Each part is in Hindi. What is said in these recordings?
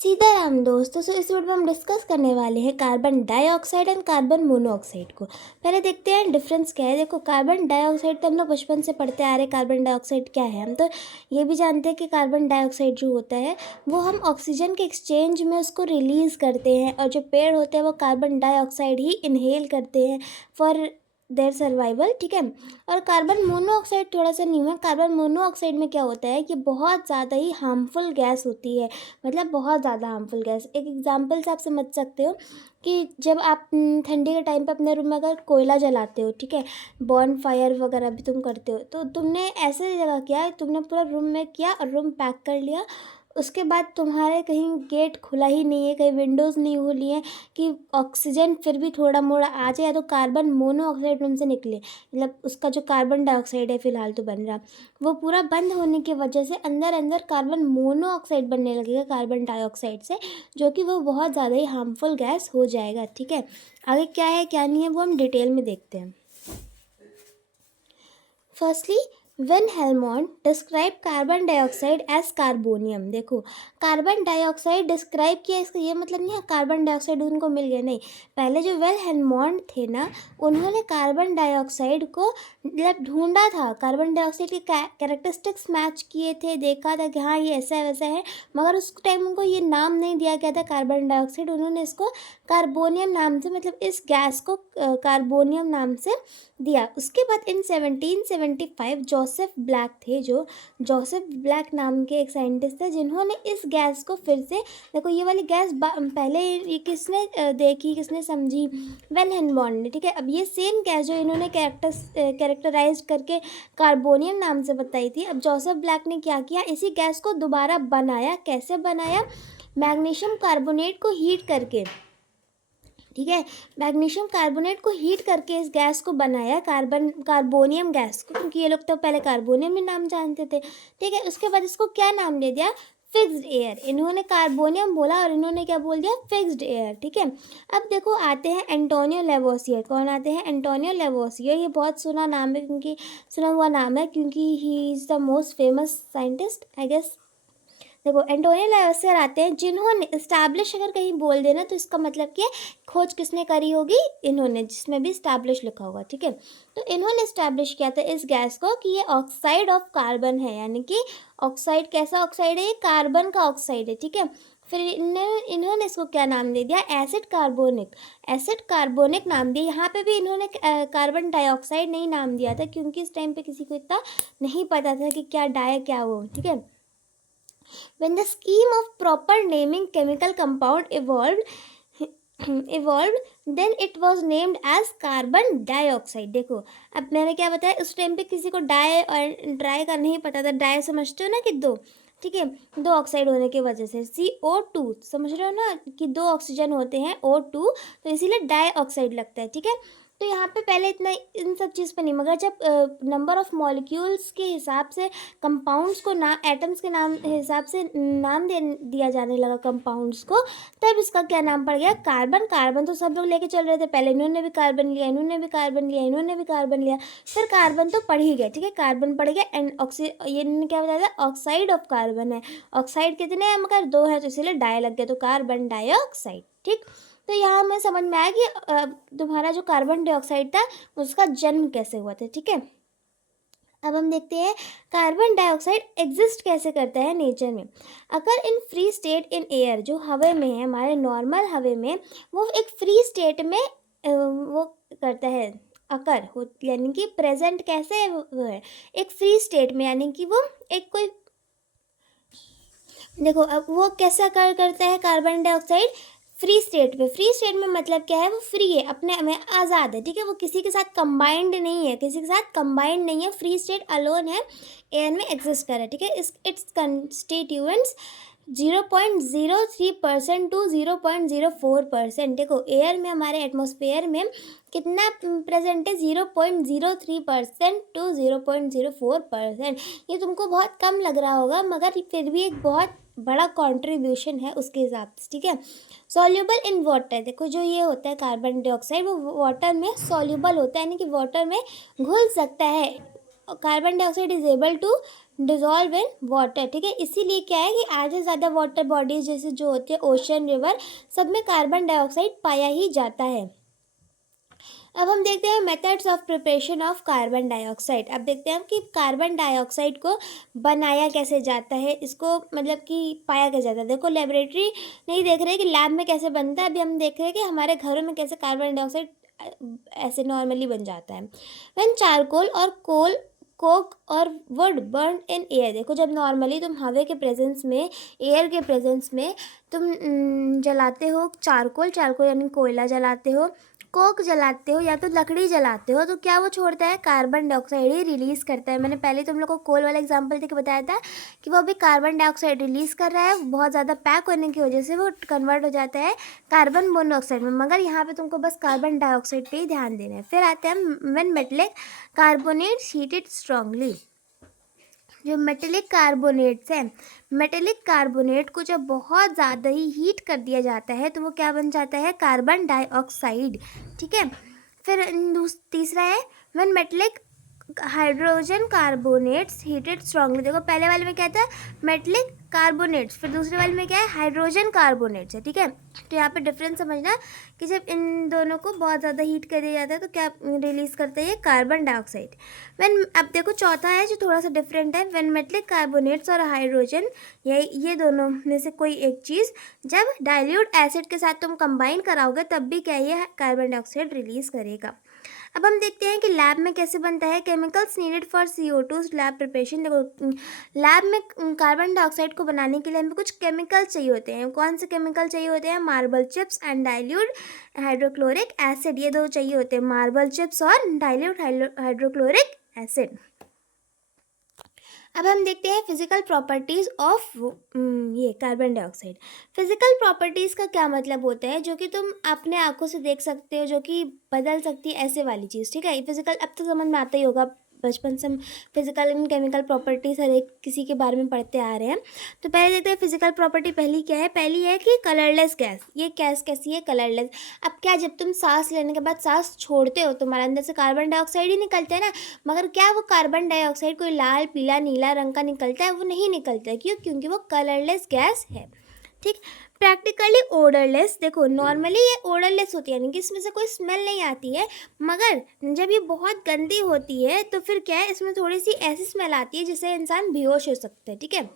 सीताराम दोस्तों, इस वीडियो में हम डिस्कस करने वाले हैं carbon dioxide and carbon monoxide को। पहले देखते हैं डिफरेंस क्या है। देखो, कार्बन डाइऑक्साइड तो हम लोग बचपन से पढ़ते आ रहे हैं। कार्बन डाइऑक्साइड क्या है, हम तो ये भी जानते हैं कि कार्बन डाइऑक्साइड जो होता है वो हम ऑक्सीजन के एक्सचेंज में उसको रिलीज़ करते हैं, और जो पेड़ होते हैं वो कार्बन डाइऑक्साइड ही इनहेल करते हैं फॉर देयर सर्वाइवल। ठीक है। और कार्बन मोनोऑक्साइड थोड़ा सा न्यू है। कार्बन मोनोऑक्साइड में क्या होता है कि बहुत ज़्यादा ही हार्मफुल गैस होती है, मतलब बहुत ज़्यादा हार्मफुल गैस। एक एग्जांपल से आप समझ सकते हो कि जब आप ठंडी के टाइम पे अपने रूम में अगर कोयला जलाते हो, ठीक है, बॉन फायर वगैरह भी तुम करते हो, तो तुमने ऐसे जगह किया, तुमने पूरा रूम में किया और रूम पैक कर लिया। उसके बाद तुम्हारे कहीं गेट खुला ही नहीं है, कहीं विंडोज़ नहीं खुली हैं कि ऑक्सीजन फिर भी थोड़ा मोड़ा आ जाए, या तो कार्बन मोनोऑक्साइड रूम से निकले, मतलब उसका जो कार्बन डाइऑक्साइड है फिलहाल तो बन रहा, वो पूरा बंद होने की वजह से अंदर अंदर कार्बन मोनोऑक्साइड बनने लगेगा कार्बन डाइऑक्साइड से, जो कि वो बहुत ज़्यादा ही हार्मफुल गैस हो जाएगा। ठीक है। आगे क्या है क्या नहीं है वो हम डिटेल में देखते हैं। Firstly, Van Helmont describe carbon dioxide as carbonium. देखो, कार्बन डाइऑक्साइड डिस्क्राइब किया, इसका ये मतलब नहीं है कार्बन डाइऑक्साइड उनको मिल गया, नहीं। पहले जो वेल हेलमोंट थे ना, उन्होंने कार्बन डाइऑक्साइड को मतलब ढूंढा था, कार्बन डाइऑक्साइड के कैरेक्टरिस्टिक्स मैच किए थे, देखा था कि हाँ ये ऐसा है वैसा है, मगर उस टाइम उनको ये नाम नहीं दिया गया था कार्बन डाइऑक्साइड। उन्होंने इसको कार्बोनियम नाम से, मतलब इस गैस को कार्बोनियम नाम से दिया। उसके बाद इन 1775 जोसेफ ब्लैक थे, जो जोसेफ ब्लैक नाम के एक साइंटिस्ट थे, जिन्होंने इस गैस को फिर से, देखो ये वाली गैस पहले ये किसने देखी, किसने समझी, वेल हेलमोंट ने। ठीक है। अब ये सेम गैस जो इन्होंने कैरेक्टराइज करके कार्बोनियम नाम से बताई थी, अब जोसेफ ब्लैक ने क्या किया, इसी गैस को दोबारा बनाया। कैसे बनाया? मैग्नीशियम कार्बोनेट को हीट करके। ठीक है। मैग्नीशियम कार्बोनेट को हीट करके इस गैस को बनाया, कार्बोनियम गैस को, क्योंकि ये लोग तो पहले कार्बोनियम में नाम जानते थे। ठीक है। उसके बाद इसको क्या नाम दे दिया? Fixed air. इन्होंने कार्बोनियम बोला और इन्होंने क्या बोल दिया? Fixed air. ठीक है। अब देखो आते हैं एंटोनियो लेवोसियर। कौन आते हैं? Antonio Lavoisier. ये बहुत सुना नाम है, क्योंकि सुना हुआ नाम है, क्योंकि he is the most famous scientist I guess. देखो, एंटोनियो लेवोसियर आते हैं, जिन्होंने इस्टेब्लिश अगर कहीं बोल देना तो इसका मतलब क्या है, खोज किसने करी होगी? इन्होंने, जिसमें भी इस्टेब्लिश लिखा होगा। ठीक है। तो इन्होंने इस्टेब्लिश किया था इस गैस को कि ये ऑक्साइड ऑफ कार्बन है, यानी कि ऑक्साइड, कैसा ऑक्साइड है? ये कार्बन का ऑक्साइड है। ठीक है। फिर इन्होंने इसको क्या नाम दे दिया? Acid carbonic. एसिड कार्बोनिक नाम दिया। यहाँ पे भी इन्होंने कार्बन डाइऑक्साइड नहीं नाम दिया था, क्योंकि इस टाइम पे किसी को इतना नहीं पता था कि क्या डाई क्या वो। ठीक है। When the scheme of proper naming chemical compound evolved, then it was named as carbon dioxide। देखो, अब मैंने क्या बताया, उस टाइम पे किसी को डाई और ड्राई का नहीं पता था। डाई समझते हो ना कि दो, ठीक है, दो ऑक्साइड होने की वजह से, CO2 समझ रहे हो ना कि दो ऑक्सीजन होते हैं O2, तो इसीलिए डाई ऑक्साइड लगता है। ठीक है। तो यहाँ पे पहले इतना इन सब चीज़ पे नहीं, मगर जब नंबर ऑफ मॉलिक्यूल्स के हिसाब से कंपाउंड्स को ना, एटम्स के नाम हिसाब से नाम दिया जाने लगा कंपाउंड्स को, तब इसका क्या नाम पड़ गया? कार्बन। कार्बन तो सब लोग लेके चल रहे थे, पहले इन्होंने भी कार्बन लिया, इन्होंने भी कार्बन लिया, इन्होंने भी कार्बन लिया, फिर कार्बन तो पड़ ही गया। ठीक है। कार्बन पड़ गया एंड ये इन्होंने क्या बताया था? ऑक्साइड ऑफ कार्बन है। ऑक्साइड कितने हैं? मगर दो है, तो इसीलिए डाई लग गया, तो कार्बन डाइऑक्साइड। ठीक। तो यहाँ हमें समझ में आया कि तुम्हारा जो कार्बन डाइऑक्साइड था उसका जन्म कैसे हुआ था। ठीक है। अब हम देखते हैं कार्बन डाइऑक्साइड एग्जिस्ट कैसे करता है नेचर में। अगर in free state in air, जो हवा में है, हमारे नॉर्मल हवा में, वो एक फ्री स्टेट में वो करता है, अकर हो, यानी कि प्रेजेंट कैसे है वो है एक फ्री स्टेट में, यानी कि वो एक कोई, देखो अब वो कैसा करता है कार्बन डाइऑक्साइड? फ्री स्टेट में। फ्री स्टेट में मतलब क्या है? वो फ्री है, अपने में आज़ाद है। ठीक है। वो किसी के साथ कंबाइंड नहीं है, किसी के साथ कंबाइंड नहीं है, फ्री स्टेट अलोन है, एयर में एग्जिस्ट कर रहा है। ठीक है। इट्स कंस्टिट्यूएंट्स 0.03% टू 0.04%। देखो, एयर में, हमारे एटमॉस्फेयर में कितना प्रेजेंट है? 0.03% टू 0.04%। ये तुमको बहुत कम लग रहा होगा, मगर फिर भी एक बहुत बड़ा कंट्रीब्यूशन है उसके हिसाब से। ठीक है। Soluble in water. देखो, जो ये होता है कार्बन डाइऑक्साइड, वो वाटर में सॉल्युबल होता है, यानी कि वाटर में घुल सकता है, carbon dioxide is able to dissolve in water, ठीक है। इसीलिए क्या है कि आधे ज़्यादा वाटर बॉडीज जैसे जो होती है ओशन, रिवर, सब में कार्बन डाइऑक्साइड पाया ही जाता है। अब हम देखते हैं methods of preparation of carbon dioxide. अब देखते हैं कि कार्बन डाइऑक्साइड को बनाया कैसे जाता है, इसको मतलब कि पाया कैसे जाता है। देखो लेबोरेटरी नहीं देख रहे कि लैब में कैसे बनता है, अभी हम देख रहे हैं कि हमारे घरों में कैसे कार्बन डाइऑक्साइड ऐसे नॉर्मली बन जाता है। व्हेन चारकोल और कोल, कोक और वुड बर्न इन एयर, देखो जब नॉर्मली तुम हवा के प्रेजेंस में, एयर के प्रेजेंस में तुम जलाते हो चारकोल, चारकोल यानी कोयला जलाते हो, कोक जलाते हो या तो लकड़ी जलाते हो, तो क्या वो छोड़ता है, कार्बन डाइऑक्साइड ही रिलीज़ करता है। मैंने पहले तुम लोग को कोल वाला एग्जांपल देके बताया था कि वो भी कार्बन डाइऑक्साइड रिलीज़ कर रहा है, बहुत ज़्यादा पैक होने की वजह से वो कन्वर्ट हो जाता है कार्बन मोनोऑक्साइड में, मगर यहाँ पे तुमको बस कार्बन डाइऑक्साइड पे ही ध्यान देना है। फिर आते हैं when metallic carbonates heated strongly, जो मेटेलिक कार्बोनेट्स हैं, मेटेलिक कार्बोनेट को जब बहुत ज़्यादा ही हीट कर दिया जाता है तो वो क्या बन जाता है, कार्बन डाइऑक्साइड, ठीक है। फिर तीसरा है when metallic hydrogen carbonates heated strongly. देखो पहले वाले में क्या था, मेटलिक कार्बोनेट्स, फिर दूसरे वाले में क्या है, हाइड्रोजन कार्बोनेट्स है, ठीक है। तो यहाँ पे डिफरेंस समझना कि जब इन दोनों को बहुत ज़्यादा हीट कर दिया जाता है तो क्या रिलीज़ करता है, ये कार्बन डाइऑक्साइड। व्हेन, अब देखो चौथा है जो थोड़ा सा डिफरेंट है, व्हेन मेटलिक कार्बोनेट्स और हाइड्रोजन, ये दोनों में से कोई एक चीज़ जब डाइल्यूट एसिड के साथ तुम कंबाइन कराओगे तब भी क्या ये कार्बन डाइऑक्साइड रिलीज़ करेगा। अब हम देखते हैं कि लैब में कैसे बनता है। Chemicals needed for CO2 lab preparation. देखो लैब में कार्बन डाइऑक्साइड को बनाने के लिए हमें कुछ केमिकल चाहिए होते हैं। कौन से केमिकल चाहिए होते हैं, marble chips and dilute hydrochloric acid, ये दो चाहिए होते हैं, मार्बल चिप्स और डाइल्यूट हाइड्रोक्लोरिक एसिड। अब हम देखते हैं फिजिकल प्रॉपर्टीज़ ऑफ ये कार्बन डाइऑक्साइड। फिजिकल प्रॉपर्टीज़ का क्या मतलब होता है, जो कि तुम अपने आंखों से देख सकते हो, जो कि बदल सकती है, ऐसे वाली चीज़, ठीक है। फिजिकल अब तो समझ में आता ही होगा, बचपन से हम फिजिकल एंड केमिकल प्रॉपर्टीज़ हर एक किसी के बारे में पढ़ते आ रहे हैं। तो पहले देखते हैं फिजिकल प्रॉपर्टी पहली क्या है। पहली है कि कलरलेस गैस। ये गैस कैसी है, कलरलेस। अब क्या, जब तुम सांस लेने के बाद सांस छोड़ते हो तुम्हारे अंदर से कार्बन डाइऑक्साइड ही निकलता है ना, मगर क्या वो कार्बन डाइऑक्साइड कोई लाल, पीला, नीला रंग का निकलता है, वो नहीं निकलता है। क्यों, क्योंकि वो कलरलेस गैस है, ठीक। Practically odourless. देखो नॉर्मली ये ओडरलेस होती है, यानी कि इसमें से कोई स्मेल नहीं आती है, मगर जब ये बहुत गंदी होती है तो फिर क्या है, इसमें थोड़ी सी ऐसी स्मेल आती है जिससे इंसान बेहोश हो सकता है, ठीक है।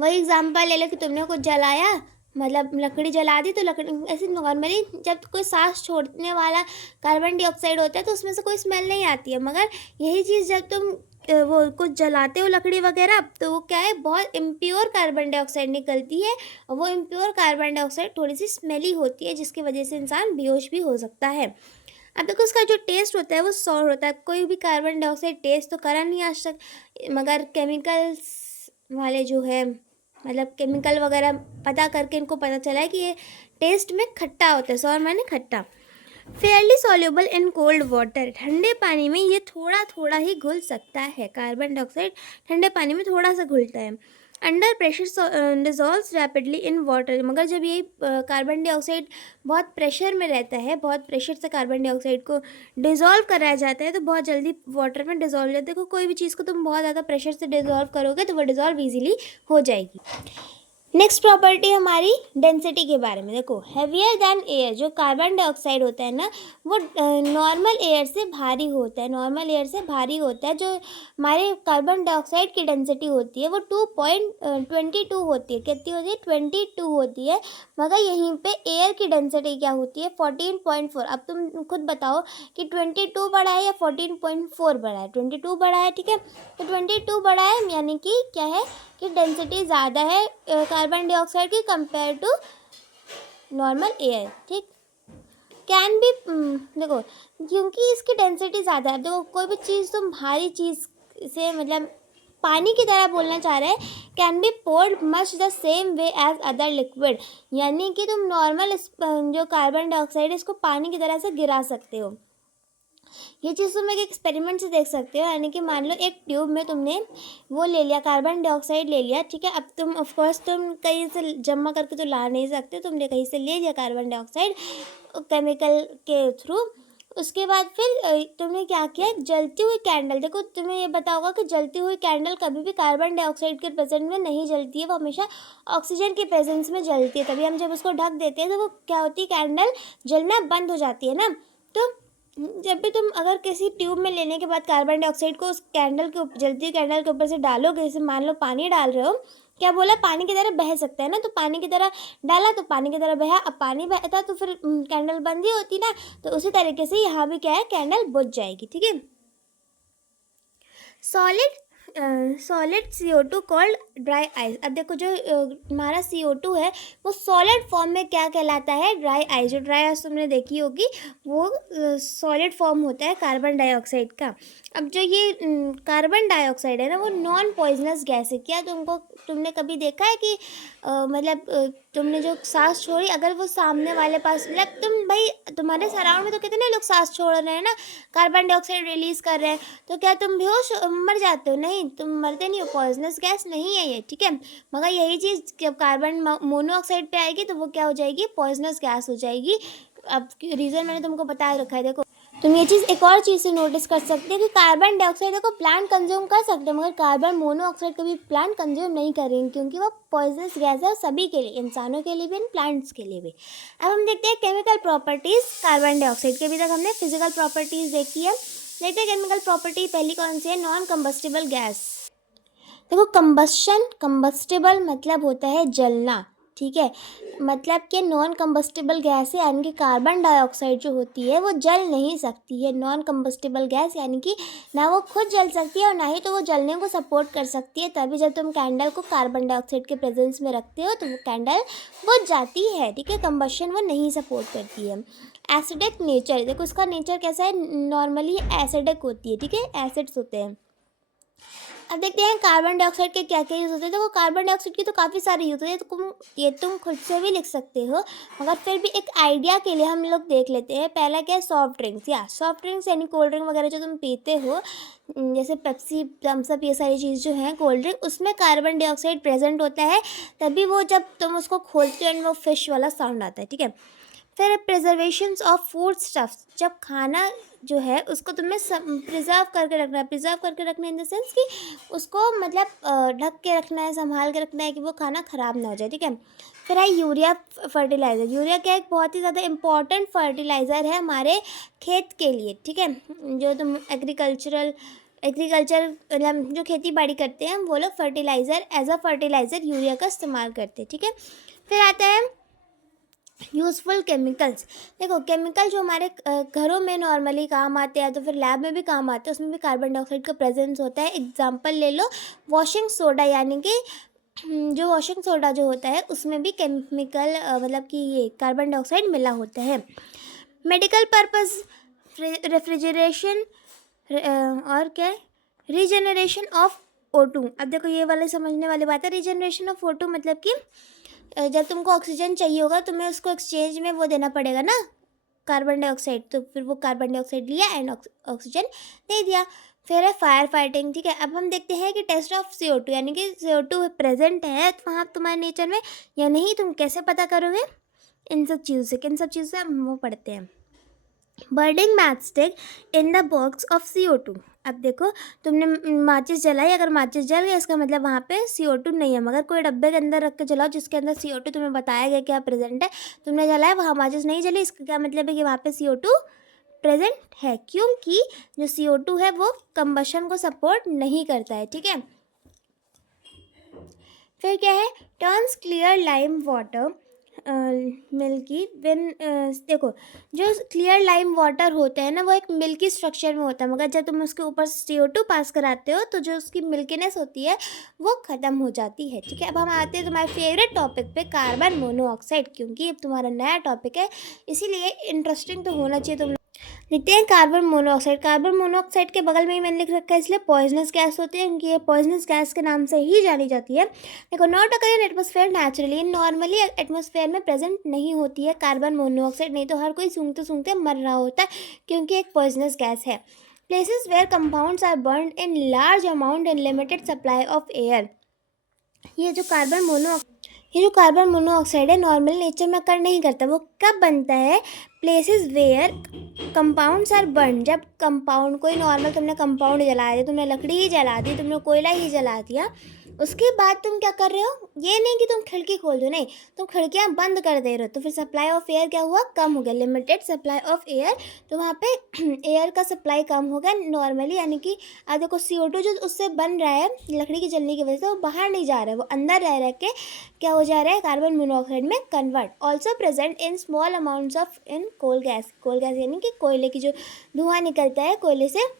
वही एग्जांपल ले लो कि तुमने कुछ जलाया, मतलब लकड़ी जला दी, तो लकड़ी ऐसे नॉर्मली जब कोई सांस छोड़ने वाला कार्बन डाइऑक्साइड होता है तो उसमें से कोई स्मेल नहीं आती है, मगर यही चीज़ जब तुम वो कुछ जलाते हो लकड़ी वगैरह, तो वो क्या है, बहुत इम्प्योर कार्बन डाइऑक्साइड निकलती है, और वो इम्प्योर कार्बन डाइऑक्साइड थोड़ी सी स्मेली होती है, जिसकी वजह से इंसान बेहोश भी हो सकता है। अब देखो उसका जो टेस्ट होता है वो सॉर होता है। कोई भी कार्बन डाइऑक्साइड टेस्ट तो करा नहीं आज तक, मगर केमिकल्स वाले जो है, मतलब केमिकल वगैरह पता करके इनको पता चला है कि ये टेस्ट में खट्टा होता है, सॉर माने खट्टा। Fairlie soluble in cold water. ठंडे पानी में ये थोड़ा थोड़ा ही घुल सकता है, कार्बन डाइऑक्साइड ठंडे पानी में थोड़ा सा घुलता है। Under pressure dissolves rapidly in water. मगर जब ये कार्बन डाइऑक्साइड बहुत प्रेशर में रहता है, बहुत प्रेशर से कार्बन डाइऑक्साइड को डिज़ोल्व कराया जाता है तो बहुत जल्दी वाटर में डिज़ोल्व हो जाता है। देखो कोई भी चीज़ को तुम बहुत ज़्यादा प्रेशर से डिज़ोल्व करोगे तो वो डिज़ोल्व ईजिली हो जाएगी। नेक्स्ट प्रॉपर्टी हमारी डेंसिटी के बारे में। देखो हैवियर दैन एयर, जो कार्बन डाइऑक्साइड होता है ना, वो नॉर्मल एयर से भारी होता है, नॉर्मल एयर से भारी होता है। जो हमारे कार्बन डाइऑक्साइड की डेंसिटी होती है वो 2.22 होती है। कितनी होती है, 22 होती है, मगर यहीं पे एयर की डेंसिटी क्या होती है, 14.4। अब तुम खुद बताओ कि 22 बड़ा है या 14.4 बड़ा है। 22 बड़ा है, ठीक है, तो 22 बड़ा है, यानी कि क्या है कि डेंसिटी ज़्यादा है कार्बन डाइऑक्साइड की कंपेयर टू नॉर्मल एयर, ठीक। कैन भी देखो क्योंकि इसकी डेंसिटी ज़्यादा है, तो कोई भी चीज़ तुम भारी चीज़ से, मतलब पानी की तरह बोलना चाह रहे हैं, can be poured much the same way as other liquid, यानी कि तुम नॉर्मल जो कार्बन डाइऑक्साइड है इसको पानी की तरह से गिरा सकते हो। ये चीज़ तुम एक एक्सपेरिमेंट से देख सकते हो, यानी कि मान लो एक ट्यूब में तुमने वो ले लिया, कार्बन डाइऑक्साइड ले लिया, ठीक है। अब तुम ऑफकोर्स तुम कहीं से जमा करके तो ला नहीं सकते, तुमने कहीं से ले लिया कार्बन डाइऑक्साइड केमिकल के थ्रू, उसके बाद फिर तुमने क्या किया, जलती हुई कैंडल, देखो तुम्हें ये पता होगा कि जलती हुई कैंडल कभी भी कार्बन डाइऑक्साइड के प्रेजेंस में नहीं जलती है, वो हमेशा ऑक्सीजन के प्रेजेंस में जलती है। तभी हम जब उसको ढक देते हैं तो वो क्या होती है, कैंडल जलना बंद हो जाती है ना। तो जब भी तुम अगर किसी ट्यूब में लेने के बाद कार्बन डाइऑक्साइड को उस कैंडल के जलती हुई कैंडल के ऊपर से डालोगे, जैसे मान लो पानी डाल रहे हो, क्या बोला, पानी की तरह बह सकता है ना, तो पानी की तरह डाला तो पानी की तरह बहा, अब पानी बहता तो फिर कैंडल बंद ही होती ना। तो उसी तरीके से यहाँ भी क्या है, कैंडल बुझ जाएगी, ठीक है। Solid solid CO2 called dry ice. अब देखो जो हमारा CO2 है वो सॉलिड फॉर्म में क्या कहलाता है, ड्राई आइस। जो ड्राई आइस तुमने देखी होगी वो सॉलिड फॉर्म होता है कार्बन डाइऑक्साइड का। अब जो ये कार्बन डाइऑक्साइड है ना वो नॉन पॉइजनस गैस है। क्या तुमने कभी देखा है कि तुमने जो सांस छोड़ी, अगर वो सामने वाले पास, मतलब तुम भाई तुम्हारे सराउंड में तो कितने लोग सांस छोड़ रहे हैं ना, कार्बन डाइऑक्साइड रिलीज कर रहे हैं, तो क्या तुम बेहोश मर जाते हो? नहीं, तुम मरते नहीं हो, पॉइजनस गैस नहीं है ये, ठीक है। मगर यही चीज़ जब कार्बन मोनोऑक्साइड पे आएगी तो वो क्या हो जाएगी, पॉइजनस गैस हो जाएगी। अब रीज़न मैंने तुमको बता रखा है। देखो तुम ये चीज़ एक और चीज़ से नोटिस कर सकते हो कि कार्बन डाइऑक्साइड देखो प्लांट कंज्यूम कर सकते हैं, मगर कार्बन मोनोऑक्साइड कभी प्लांट कंज्यूम नहीं करेंगे, क्योंकि वो पॉइजनस गैस है सभी के लिए, इंसानों के लिए भी एंड प्लांट्स के लिए भी। अब हम देखते हैं केमिकल प्रॉपर्टीज़ कार्बन डाइऑक्साइड के। अभी तक हमने फिजिकल प्रॉपर्टीज़ देखी है, देखते हैं केमिकल प्रॉपर्टी पहली कौन सी है, नॉन कंबस्टिबल गैस। देखो कंबस्टिबल मतलब होता है जलना, ठीक है। मतलब कि नॉन कंबस्टिबल गैस है, यानी कि कार्बन डाइऑक्साइड जो होती है वो जल नहीं सकती है। नॉन कंबस्टिबल गैस यानी कि ना वो खुद जल सकती है और ना ही तो वो जलने को सपोर्ट कर सकती है। तभी जब तुम कैंडल को कार्बन डाइऑक्साइड के प्रेजेंस में रखते हो तो वो कैंडल बुझ जाती है, ठीक है। कंबशन वो नहीं सपोर्ट करती है। एसिडिक नेचर, देखो उसका नेचर कैसा है, नॉर्मली एसिडिक होती है, ठीक है, एसिड्स होते हैं। अब देखते हैं कार्बन डाइऑक्साइड के क्या क्या यूज़ होते हैं। देखो कार्बन डाइऑक्साइड की तो काफ़ी सारे यूज़ होते हैं, तो ये तुम खुद से भी लिख सकते हो, मगर फिर भी एक आइडिया के लिए हम लोग देख लेते हैं। पहला क्या है, सॉफ्ट ड्रिंक्स। या सॉफ्ट ड्रिंक्स यानी कोल्ड ड्रिंक वगैरह जो तुम पीते हो, जैसे पेप्सी, थम्स अप, ये सारी चीज़ जो हैं कोल्ड ड्रिंक, उसमें कार्बन डाइऑक्साइड प्रेजेंट होता है। तभी वो जब तुम उसको खोलते हो एंड वो फिश वाला साउंड आता है, ठीक है। फिर प्रिजर्वेशन ऑफ फूड स्टफ्स, जब खाना जो है उसको तुम्हें प्रिजर्व करके रखना है। प्रिजर्व करके रखना इन द सेंस कि उसको मतलब ढक के रखना है, संभाल के रखना है कि वो खाना ख़राब ना हो जाए, ठीक है। फिर है यूरिया फर्टिलाइज़र। यूरिया क्या एक बहुत ही ज़्यादा इम्पॉर्टेंट फर्टिलाइज़र है हमारे खेत के लिए, ठीक है। जो तुम एग्रीकल्चर मतलब जो खेती बाड़ी करते हैं वो लोग fertiliser, as a fertiliser urea का इस्तेमाल करते हैं, ठीक है। फिर आता है यूज़फुल केमिकल्स। देखो केमिकल जो हमारे घरों में नॉर्मली काम आते हैं तो फिर लैब में भी काम आते हैं, उसमें भी कार्बन डाइऑक्साइड का प्रेजेंस होता है। एग्जांपल ले लो, वॉशिंग सोडा, यानी कि जो वॉशिंग सोडा जो होता है उसमें भी केमिकल मतलब कि ये कार्बन डाइऑक्साइड मिला होता है। मेडिकल पर्पस, रेफ्रिजरेशन, और क्या है, रीजनरेशन ऑफ O2। अब देखो ये वाले समझने वाली बात है। रीजनरेशन ऑफ O2 मतलब कि जब तुमको ऑक्सीजन चाहिए होगा तुम्हें उसको एक्सचेंज में वो देना पड़ेगा ना, कार्बन डाइऑक्साइड, तो फिर वो कार्बन डाइऑक्साइड लिया एंड ऑक्सीजन दे दिया। फिर है फायर फाइटिंग, ठीक है। अब हम देखते हैं कि टेस्ट ऑफ CO2, यानी कि CO2 प्रेजेंट है तो वहाँ तुम्हारे नेचर में या नहीं, तुम कैसे पता करोगे, इन सब चीज़ों से। किन सब चीज़ों से हम वो पढ़ते हैं, burning matchstick in the box of CO2। अब देखो तुमने माचिस जलाई, अगर माचिस जल गया इसका मतलब वहाँ पे CO2 नहीं है। मगर कोई डब्बे के अंदर रख के जलाओ जिसके अंदर CO2 तुम्हें बताया गया क्या प्रेजेंट है, तुमने जलाया, वहाँ माचिस नहीं जली, इसका क्या मतलब है कि वहाँ पे CO2 प्रेजेंट है, क्योंकि जो CO2 है वो कंबशन को सपोर्ट नहीं करता है, ठीक है। फिर क्या है, turns clear lime water milky when, देखो जो क्लियर लाइम वाटर होता है ना वो एक मिल्की स्ट्रक्चर में होता है, मगर जब तुम उसके ऊपर CO2 पास कराते हो तो जो उसकी मिल्कीनेस होती है वो ख़त्म हो जाती है, ठीक है। अब हम आते हैं तुम्हारे फेवरेट टॉपिक पे, कार्बन मोनोऑक्साइड, क्योंकि ये तुम्हारा नया टॉपिक है इसीलिए इंटरेस्टिंग तो होना चाहिए। तुम देखते हैं कार्बन मोनोऑक्साइड। कार्बन मोनोऑक्साइड के बगल में ही मैंने लिख रखा है इसलिए पॉइजनस गैस होती है, क्योंकि ये पॉइजनस गैस के नाम से ही जानी जाती है। देखो not occur in atmosphere naturally, normally atmosphere में प्रेजेंट नहीं होती है कार्बन मोनोऑक्साइड, नहीं तो हर कोई सूंघते सूंघते मर रहा होता है, क्योंकि एक पॉइजनस गैस है। Places where compounds are burn in large amount in limited supply of air. ये जो कार्बन मोनो ये जो कार्बन मोनोऑक्साइड है नॉर्मल नेचर में अकर नहीं करता, वो कब बनता है, places where compounds are burn, जब कंपाउंड, कोई नॉर्मल तुमने कंपाउंड जला दिया, तुमने लकड़ी ही जला दी, तुमने कोयला ही जला दिया, उसके बाद तुम क्या कर रहे हो, ये नहीं कि तुम खिड़की खोल दो, नहीं, तुम खिड़कियाँ बंद कर दे रहे हो, तो फिर सप्लाई ऑफ एयर क्या हुआ, कम हो गया, लिमिटेड सप्लाई ऑफ एयर, तो वहाँ पे एयर का सप्लाई कम हो गया नॉर्मली, यानी कि अब देखो CO2 जो उससे बन रहा है लकड़ी के जलने की वजह से, वो बाहर नहीं जा रहा है, वो अंदर रह के क्या हो जा रहा है, कार्बन मोनोऑक्साइड में convert, also present in small amounts of in coal gas, coal gas यानी कि कोयले की जो धुआं निकलता है कोयले से,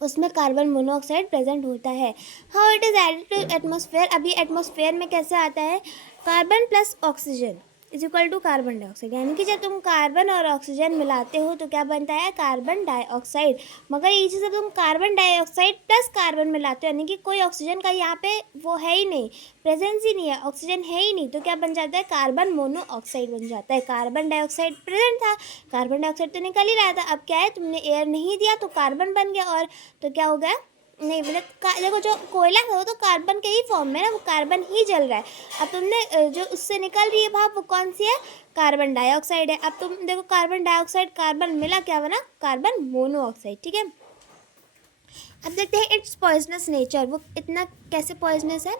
उसमें कार्बन मोनोऑक्साइड प्रेजेंट होता है। How it is added to atmosphere, अभी एटमॉस्फेयर में कैसे आता है, carbon plus oxygen is equal to carbon dioxide, यानी कि जब तुम कार्बन और ऑक्सीजन मिलाते हो तो क्या बनता है, कार्बन डाइऑक्साइड, मगर ये चीज़ तुम कार्बन डाइऑक्साइड प्लस कार्बन मिलाते हो, यानी कि कोई ऑक्सीजन का यहाँ पे वो है ही नहीं, प्रेजेंस ही नहीं है, ऑक्सीजन है ही नहीं, तो क्या बन जाता है, कार्बन मोनोऑक्साइड बन जाता है। कार्बन डाइऑक्साइड प्रेजेंट था, कार्बन डाइऑक्साइड तो निकल ही रहा था, अब क्या है, तुमने एयर नहीं दिया तो कार्बन बन गया, और तो क्या हो गया, नहीं मतलब देखो जो कोयला था वो तो कार्बन के ही फॉर्म में ना, वो कार्बन ही जल रहा है, अब तुमने जो उससे निकल रही है भाप वो कौन सी है, कार्बन डाइऑक्साइड है, अब तुम देखो कार्बन डाइऑक्साइड कार्बन मिला क्या बना, कार्बन मोनोऑक्साइड, ठीक है। अब देखते हैं इट्स पॉइजनस नेचर, वो इतना कैसे पॉइजनस है,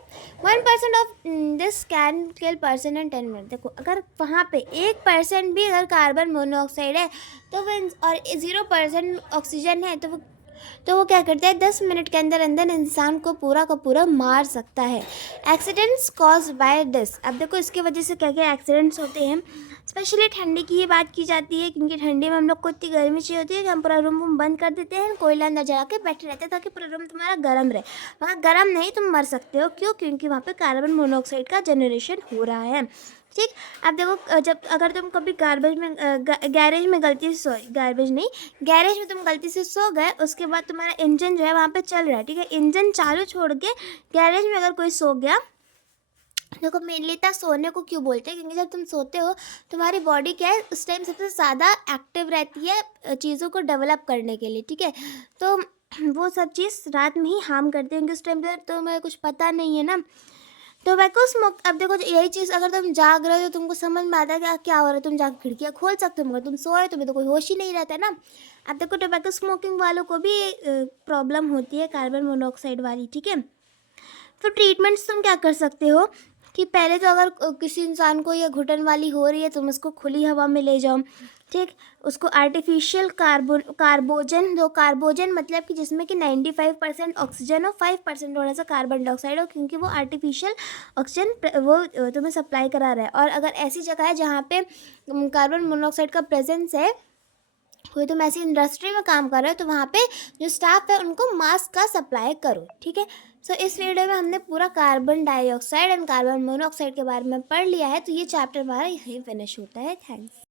1% of this can kill person in 10 minute, देखो अगर वहाँ पे 1% भी अगर कार्बन मोनोऑक्साइड है तो वो और 0% ऑक्सीजन है तो वो क्या करता है, 10 मिनट के अंदर अंदर इंसान को पूरा का पूरा मार सकता है। एक्सीडेंट्स कॉज बाय दिस, अब देखो इसकी वजह से क्या क्या एक्सीडेंट्स होते हैं, स्पेशली ठंडी की ये बात की जाती है, क्योंकि ठंडी में हम लोग को इतनी गर्मी चाहिए होती है कि हम पूरा रूम बंद कर देते हैं, कोयला अंदर जला के बैठे रहते हैं ताकि पूरा रूम तुम्हारा गर्म रहे, वहाँ गर्म नहीं तुम मर सकते हो, क्यों, क्योंकि वहाँ पे कार्बन मोनोऑक्साइड का जनरेशन हो रहा है, ठीक। अब देखो जब अगर तुम कभी गैरेज में गलती से गार्बेज नहीं, गैरेज में तुम गलती से सो गए, उसके बाद तुम्हारा इंजन जो है वहाँ पे चल रहा है, ठीक है, इंजन चालू छोड़ के गैरेज में अगर कोई सो गया, देखो मेनली इतना सोने को क्यों बोलते हैं, क्योंकि जब तुम सोते हो तुम्हारी बॉडी क्या है उस टाइम सबसे ज़्यादा एक्टिव रहती है चीज़ों को डेवलप करने के लिए, ठीक है, तो वो सब चीज़ रात में ही हार्म करते हैं, क्योंकि उस टाइम पर तुम्हें कुछ पता नहीं है ना, टोबैको स्मोक, अब देखो यही चीज़ अगर तुम जाग रहे हो तो तुमको समझ में आता है कि क्या हो रहा है, तुम जाकर खिड़कियाँ खोल सकते हो, मगर तुम सो रहे हो तुम्हें तो कोई होश ही नहीं रहता है ना। अब देखो टोबैको स्मोकिंग वालों को भी प्रॉब्लम होती है कार्बन मोनोऑक्साइड वाली, ठीक है। तो ट्रीटमेंट्स तुम क्या कर सकते हो कि पहले तो अगर किसी इंसान को ये घुटन वाली हो रही है तुम उसको खुली हवा में ले जाओ, ठीक, उसको आर्टिफिशियल कार्बोजन दो, कार्बोजन मतलब कि जिसमें कि 95% ऑक्सीजन हो, 5% थोड़ा सा कार्बन डाइऑक्साइड हो, क्योंकि वो आर्टिफिशियल ऑक्सीजन वो तुम्हें सप्लाई करा रहा है। और अगर ऐसी जगह है जहाँ पे कार्बन मोनोऑक्साइड का प्रेजेंस है, कोई तुम ऐसी इंडस्ट्री में काम कर रहे हो, तो वहाँ पे जो स्टाफ है उनको मास्क का सप्लाई करो, ठीक है। सो इस वीडियो में हमने पूरा carbon dioxide and carbon monoxide के बारे में पढ़ लिया है, तो ये चैप्टर हमारा यहीं फिनिश होता है। थैंक्स।